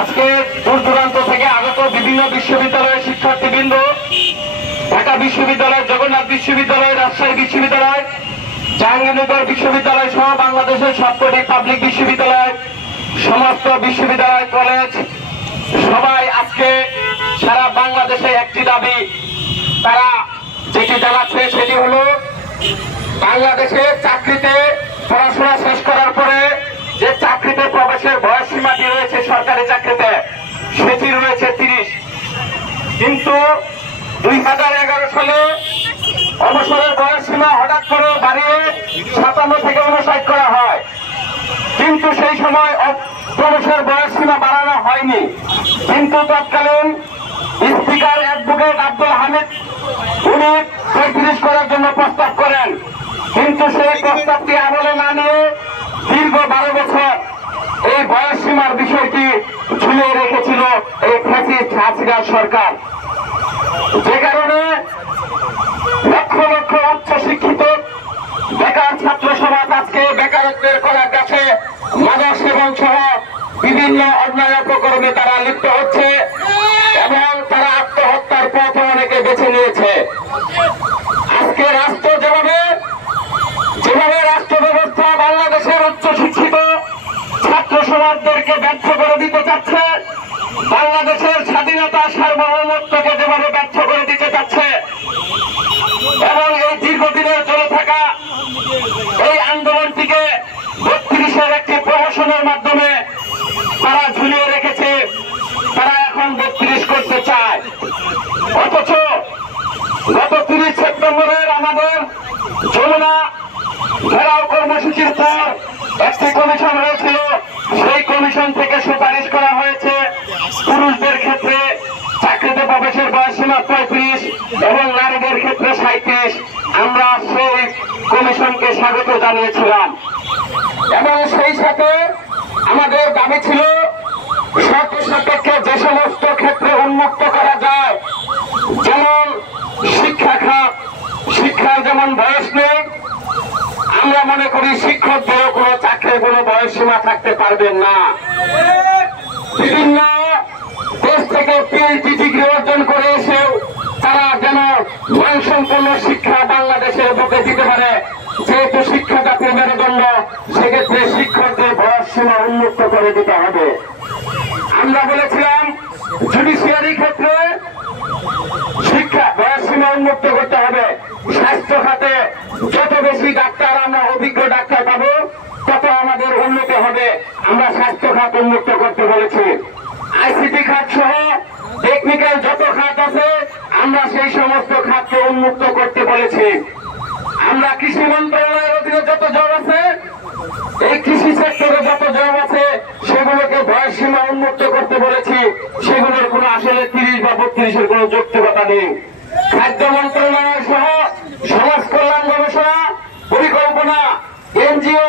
আজকে দূর দূরান্ত থেকে আগত বিভিন্ন বিশ্ববিদ্যালয়ের শিক্ষার্থীবৃন্দ, ঢাকা বিশ্ববিদ্যালয়, জগন্নাথ বিশ্ববিদ্যালয়, রাজশাহী বিশ্ববিদ্যালয়, জাহাঙ্গীরনগর বিশ্ববিদ্যালয় সহ বাংলাদেশের সবকটি পাবলিক বিশ্ববিদ্যালয়, সমস্ত বিশ্ববিদ্যালয়, কলেজ সবাই আজকে সারা বাংলাদেশে একটি দাবি তারা যেটি জানাচ্ছে সেটি হলো বাংলাদেশে চাকরিতে পড়াশোনা শেষ করার পরে যে চাকরিতে প্রবেশের বয়স সীমাটি রয়েছে সরকারি চাকরিতে সেটি রয়েছে 30, কিন্তু 2011 সালে অবসরের বয়স সীমা হঠাৎ করে বাড়িয়ে 57 থেকে 59 করা হয়, কিন্তু সেই সময় প্রবেশের বয়স সীমা বাড়ানো হয়নি। কিন্তু তৎকালীন স্পিকার অ্যাডভোকেট আব্দুল হামিদ উনি 35 করার জন্য প্রস্তাব করেন, কিন্তু সেই প্রস্তাবটি আমলে না নিয়ে দীর্ঘ 12 বছর এই বয়স সীমার বিষয়টি ঝুলিয়ে রেখেছিল এই ফ্যাসিস্ট হাসিনা সরকার, যে কারণে লক্ষ লক্ষ উচ্চ শিক্ষিত বেকার ছাত্র সমাজ আজকে বেকারত্বের কলার কাছে মাদক সেবন সহ বিভিন্ন অন্যায় অপকর্মে তারা লিপ্ত হচ্ছে এবং তারা আত্মহত্যার পথ অনেকে বেছে নিয়েছে। আজকে রাষ্ট্র যেভাবে রাষ্ট্র ব্যবস্থা বাংলাদেশের উচ্চ শিক্ষিত ছাত্র সমাজদেরকে ব্যর্থ করে দিতে চাচ্ছে, বাংলাদেশের স্বাধীনতা সার্বভৌমত্বকে যেভাবে ব্যর্থ করে দিতে চাচ্ছে এবং এই দীর্ঘদিনের চলে থাকা এই আন্দোলনটিকে 32-এর একটি প্রহসনের মাধ্যমে তারা ঝুলিয়ে রেখেছে, তারা এখন 32 করতে চায়। অথচ গত 30 সেপ্টেম্বরের আমাদের যমুনা ঘেরাও কর্মসূচির পর একটি কমিশন হয়েছিল, সেই কমিশন থেকে সুপারিশ করা হয়েছে পুরুষদের ক্ষেত্রে চাকরিতে প্রবেশের বয়স সীমা 35 এবং নারীদের ক্ষেত্রে 37। আমরা সেই কমিশনকে স্বাগত জানিয়েছিলাম এবং সেই সাথে আমাদের দাবি ছিল শর্ত সাপেক্ষে যে সমস্ত ক্ষেত্রে উন্মুক্ত করা যায়, যেমন শিক্ষা খাত, শিক্ষার যেমন বয়স নেই, আমরা মনে করি শিক্ষকদেরও কোনো চাকরির কোনো বয়স সীমা থাকতে পারবেন না। বিভিন্ন দেশ থেকে পিএইচডি ডিগ্রি অর্জন করে এসেও তারা যেন মানসম্পন্ন শিক্ষা বাংলাদেশের বুকে দিতে পারে, যেহেতু শিক্ষা জাতির মেরুদণ্ড, সেক্ষেত্রে শিক্ষকদের বয়স সীমা উন্মুক্ত করে দিতে হবে। আমরা বলেছিলাম জুডিশিয়ারি ক্ষেত্রে শিক্ষা বয়স সীমা উন্মুক্ত করতে হবে। স্বাস্থ্য খাতে যত বেশি ডাক্তার আমরা অভিজ্ঞ ডাক্তার পাবো তত আমাদের উন্নতি হবে, আমরা স্বাস্থ্য খাত উন্মুক্ত করতে বলেছি। আইসিটি খাত সহ টেকনিক্যাল যত খাত আছে আমরা সেই সমস্ত খাতকে উন্মুক্ত করতে বলেছি। আমরা কৃষি মন্ত্রণালয়ের অধীনে যত জব আছে, এই কৃষি সেক্টরে যত জব আছে সেগুলোকে বয়স সীমা উন্মুক্ত করতে বলেছি, সেগুলোর কোনো আসলে 30 বা 32-এর কোনো যৌক্তিকতা নেই। খাদ্য মন্ত্রণালয় সহ সমাজ কল্যাণ গবেষণা পরিকল্পনা, এনজিও